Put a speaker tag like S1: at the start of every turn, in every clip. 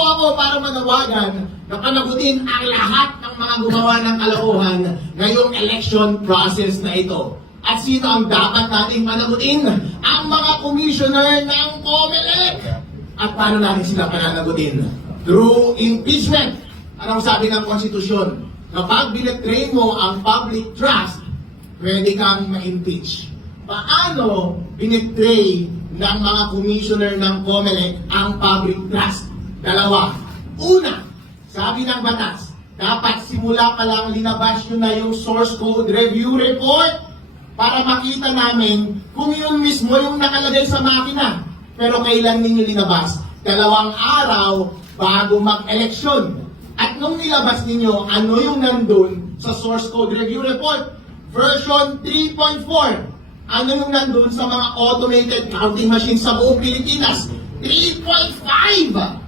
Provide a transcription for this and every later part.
S1: po ako para manawagan na panagutin ang lahat ng mga gumawa ng kalokohan ngayong election process na ito. At sino ang dapat nating panagutin? Ang mga commissioner ng COMELEC! At paano natin sila pananagutin? Through impeachment. Anong sabi ng konstitusyon? Kapag binetray mo ang public trust, pwede kang ma-impeach. Paano binetray ng mga commissioner ng COMELEC ang public trust? Dalawa. Una, sabi ng batas, dapat simula pa lang linabas nyo na yung source code review report para makita namin kung yun mismo yung nakalagay sa makina. Pero kailan ninyo linabas? Dalawang araw bago mag-eleksyon. At nung nilabas ninyo, ano yung nandun sa source code review report? Version 3.4. Ano yung nandun sa mga automated counting machines sa buong Pilipinas? 3.5!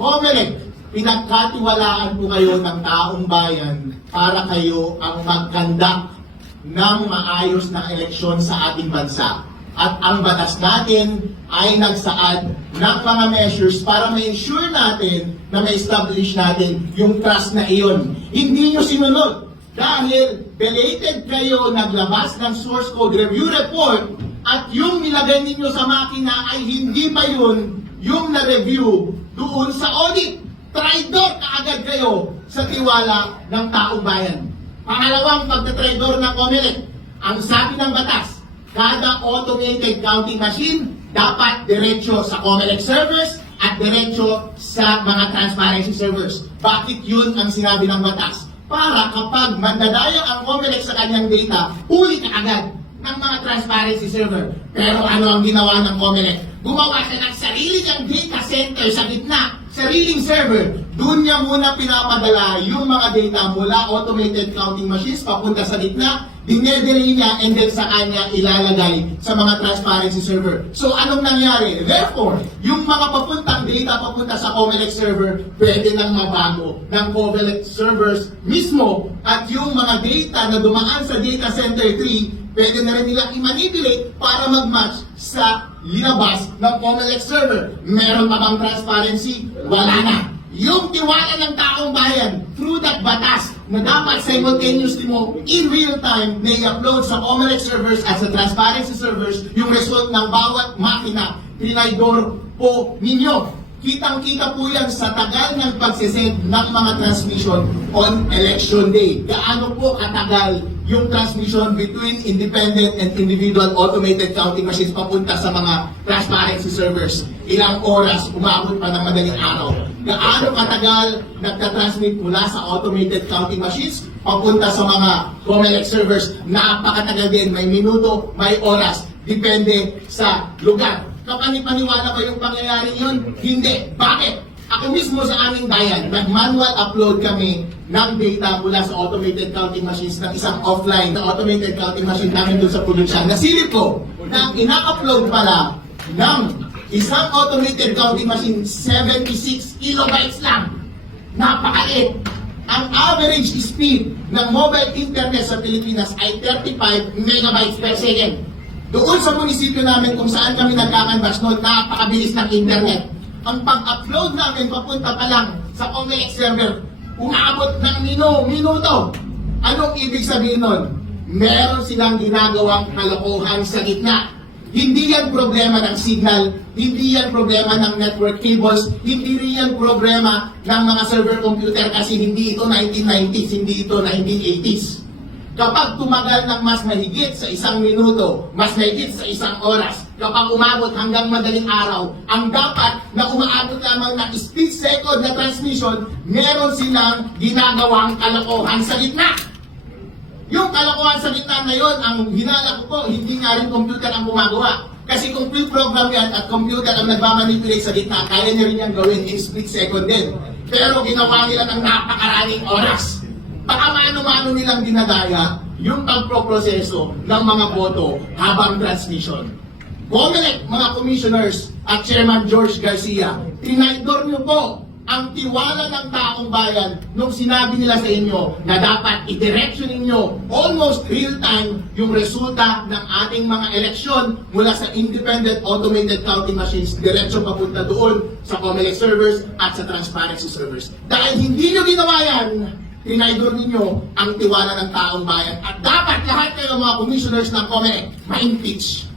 S1: Comelec, pinagkatiwalaan po kayo ng taong bayan para kayo ang mag-conduct ng maayos na eleksyon sa ating bansa. At ang batas natin ay nagsaad ng mga measures para ma-ensure natin na ma-establish natin yung trust na iyon. Hindi nyo sinunod dahil belated kayo naglabas ng source code review report at yung nilagay ninyo sa makina ay hindi pa yun yung na-review doon sa audit. Traidor kaagad kayo sa tiwala ng taong bayan. Pangalawang pagtatraidor ng COMELEC, ang sabi ng batas, kada automated counting machine dapat diretso sa COMELEC servers at diretso sa mga transparency servers. Bakit yun ang sinabi ng batas? Para kapag mandadaya ang COMELEC sa kanyang data, huli ka agad ng mga transparency server. Pero ano ang ginawa ng COMELEC? Gumawa siya ng sarili niyang data center sa gitna, sariling server. Doon niya muna pinapadala yung mga data mula automated counting machines papunta sa gitna, dinedeli niya and then sa kanya ilalagay sa mga transparency server. So anong nangyari? Therefore, yung mga papuntang data papunta sa COMELEC server, pwede nang mabago ng COMELEC servers mismo at yung mga data na dumaan sa data center 3, pwede na rin nila i-manipulate para mag-match sa linabas ng COMELEC server. Meron pa bang transparency? Wala na. Yung tiwala ng taong bayan through that batas na dapat simultaneously mo in real time na i-upload sa COMELEC servers at sa transparency servers yung result ng bawat makina, tinaydor po ninyo. Kitang-kita po yan sa tagal ng pagsisend ng mga transmission on election day. Gaano po katagal yung transmission between independent and individual automated counting machines papunta sa mga transparency servers. Ilang oras, umabot pa ng madaling araw. Gaano katagal nagtatransmit mula sa automated counting machines papunta sa mga COMELEC servers. Napakatagal din, may minuto, may oras. Depende sa lugar. Kapanipaniwala ba yung pangyayari yun? Hindi. Bakit? Ako mismo sa aming bayan, nag-manual upload kami ng data mula sa automated counting machines ng isang offline na automated counting machine namin doon sa probinsya. Nasilip ko na ina-upload pala ng isang automated counting machine 76 kilobytes lang. Napakaliit. Ang average speed ng mobile internet sa Pilipinas ay 35 megabytes per second. Doon sa munisipyo namin kung saan kami nagkakanbas noon, napakabilis ng internet. Ang pag-upload namin papunta pa lang sa OMEX server, umabot ng minu, minuto. Anong ibig sabihin nun? Meron silang ginagawang kalokohan sa gitna. Hindi yan problema ng signal, hindi yan problema ng network cables, hindi yan problema ng mga server computer kasi hindi ito 1990s, hindi ito 1980s. Kapag tumagal ng mas mahigit sa isang minuto, mas mahigit sa isang oras, kapag umabot hanggang madaling araw, ang dapat na umaabot lamang ng split second na transmission, meron silang ginagawang kalokohan sa gitna. Yung kalokohan sa gitna na yon, ang hinala ko po, hindi nga rin computer ang gumagawa. Kasi kung pre-program yan at computer ang nagmamanipulate sa gitna, kaya niya rin yan gawin in split second din. Pero ginawa nila ng napakaraming oras. Baka mano-mano nilang dinadaya yung pagproproseso ng mga boto habang transmission. COMELEC, mga commissioners at Chairman George Garcia, tinaydor niyo po ang tiwala ng taong bayan nung sinabi nila sa inyo na dapat i-direction ninyo almost real time yung resulta ng ating mga eleksyon mula sa independent automated counting machines diretso papunta doon sa Comelec servers at sa transparency servers. Dahil hindi nyo ginawa yan, tinaydor ninyo ang tiwala ng taong bayan at dapat lahat kayo mga commissioners ng Comelec ma-impeach.